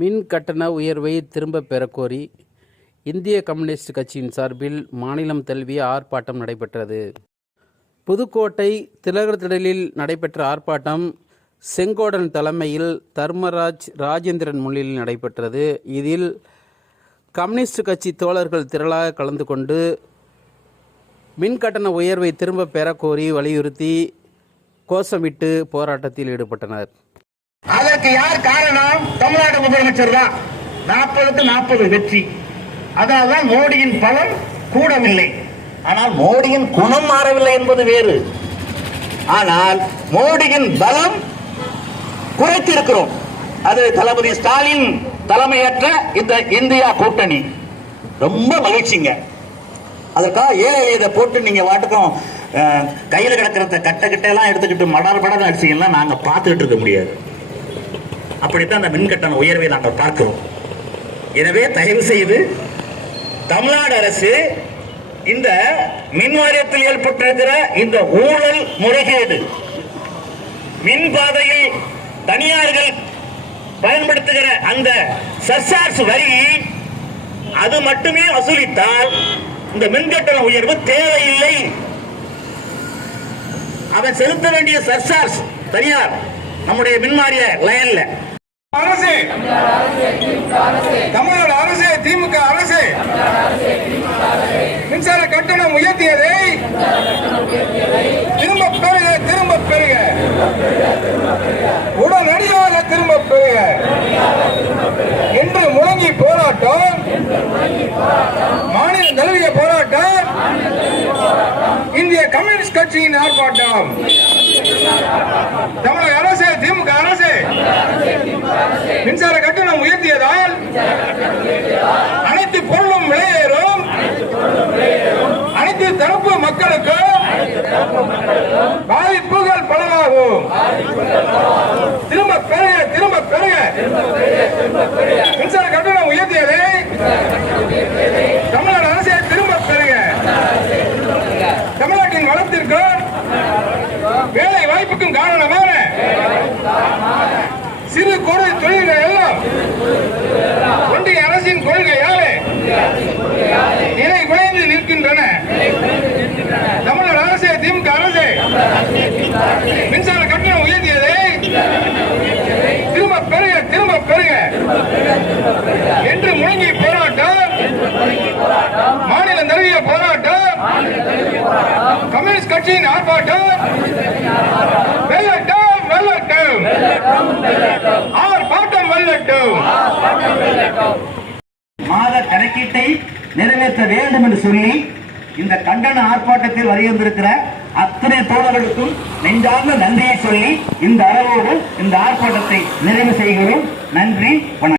மின் கட்டண உயர்வை திரும்பப் பெறக்கோரி இந்திய கம்யூனிஸ்ட் கட்சியின் சார்பில் மாநிலம் தழுவிய ஆர்ப்பாட்டம் நடைபெற்றது. புதுக்கோட்டை திலகர் திடலில் நடைபெற்ற ஆர்ப்பாட்டம் செங்கோடன் தலைமையில் தர்மராஜ் ராஜேந்திரன் முன்னிலையில் நடைபெற்றது. இதில் கம்யூனிஸ்ட் கட்சி தோழர்கள் திரளாக கலந்து கொண்டு மின்கட்டண உயர்வை திரும்பப் பெறக்கோரி வலியுறுத்தி கோஷமிட்டு போராட்டத்தில் ஈடுபட்டனர். அதற்கு யார் காரணம்? தமிழ்நாடு முதலமைச்சர் தான். 40க்கு 40 வெற்றி. அதனால்தான் மோடியின் பலம் கூடவில்லை. ஆனால் மோடியின் குணம் மாறவில்லை என்பது வேறு. ஆனால் மோடியின் பலம் குறைத்திருக்கிறோம். அது தளபதி ஸ்டாலின் தலைமையேற்ற இந்த இந்தியா கூட்டணி. ரொம்ப மகிழ்ச்சிங்க. அதற்காக ஏழை இதை போட்டு நீங்க வாட்டுக்கும் கையில் கிடக்கிறத கட்ட எல்லாம் எடுத்துக்கிட்டு மடர் அடிச்சீங்கன்னா நாங்க பார்த்துட்டு இருக்க முடியாது. அப்படித்தான் அந்த மின்கட்டண உயர்வை நாங்கள் பார்க்கிறோம். எனவே தயவு செய்து தமிழ்நாடு அரசு இந்த மின் வாரியத்தில் ஏற்பட்டிருக்கிற இந்த ஊழல் முறைகேடு, மின் பாதையில் தனியார்கள் பயன்படுத்துகிற அந்த சர்சார்ஜ் வரி, அது மட்டுமே வசூலித்தால் இந்த மின்கட்டண உயர்வு தேவையில்லை. அவன் செலுத்த வேண்டிய சர்சார்ஜ் தனியார் நம்முடைய மின்வாரிய லைன்ல அரசு, தமிழ்நாடு அரசு, திமுக அரசு மின்சார கட்டணம் உயர்த்தியதை திரும்ப பெறுக, திரும்ப பெறுக, உடனடியாக திரும்ப பெறுக என்று முழங்கி போராட்டம், மாநில தழுவிய போராட்டம், இந்திய கம்யூனிஸ்ட் கட்சியின் ஆர்ப்பாட்டம். தமிழக அரசு, திமுக அரசு மின்சார கட்டணம் உயர்த்தியதால் அனைத்து பொருளும் விலையேறும். அனைத்து தரப்பு மக்களுக்கும் பாதிப்புகள் பலமாகும். திரும்ப பெறுக, திரும்ப பெறுக. மின்சார கட்டணம் உயர்த்தியதை தமிழ்நாடு அரசு திரும்ப பெறுக. தமிழ்நாட்டின் வளத்திற்கும் வேலை வாய்ப்புக்கும் காரணமான சிறு குறு தொழில்கள் எல்லாம் ஒன்றிய அரசின் கொள்கையாலே நிலை குலைந்து நிற்கின்றன. தமிழ்நாடு அரசு, திமுக அரசு மின்சார கட்டணம் உயர்த்தியதை திரும்ப பெறுக, திரும்ப பெறுக என்று முழங்கி போராட்டம், மாநில தழுவிய போராட்டம், கம்யூனிஸ்ட் கட்சியின் ஆர்ப்பாட்டம் வெல்லட்டும், வெல்லட்டும், ஆர்ப்பாட்டம் வெல்லட்டும். மாத கணக்கீட்டை நிறைவேற்ற வேண்டும் என்று சொல்லி இந்த கண்டன ஆர்ப்பாட்டத்தில் வருகின்றிருக்கிற அத்தனை தோழர்களுக்கும் நெஞ்சார்ந்த நன்றியை சொல்லி இந்த அளவோடு இந்த ஆர்ப்பாட்டத்தை நிறைவு செய்கிறோம். நன்றி, வணக்கம்.